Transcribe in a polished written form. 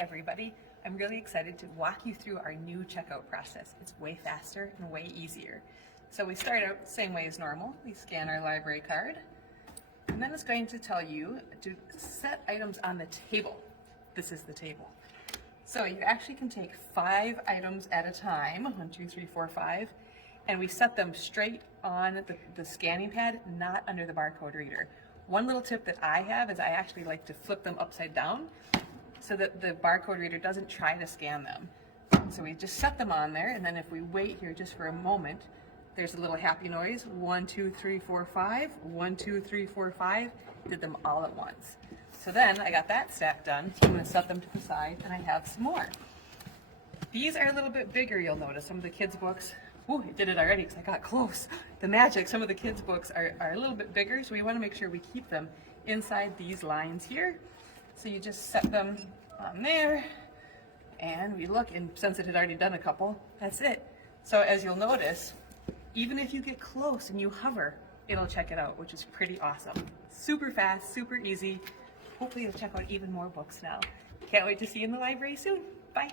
everybody. I'm really excited to walk you through our new checkout process. It's way faster and way easier. So we start out the same way as normal. We scan our library card, and then it's going to tell you to set items on the table. This is the table. So you actually can take 5 items at a time, 1, 2, 3, 4, 5, and we set them straight on the scanning pad, not under the barcode reader. One little tip that I have is I actually like to flip them upside down so that the barcode reader doesn't try to scan them. So we just set them on there, and then if we wait here just for a moment, there's a little happy noise, 1, 2, 3, 4, 5, 1, 2, 3, 4, 5, did them all at once. So then I got that stack done, so I'm going to set them to the side, and I have some more. These are a little bit bigger, you'll notice. Some of the kids' books, ooh, I did it already because I got close. The magic, some of the kids' books are a little bit bigger, so we want to make sure we keep them inside these lines here. So you just set them on there, and we look, and since it had already done a couple, that's it. So as you'll notice, even if you get close and you hover, it'll check it out, which is pretty awesome. Super fast, super easy. Hopefully you'll check out even more books now. Can't wait to see you in the library soon. Bye.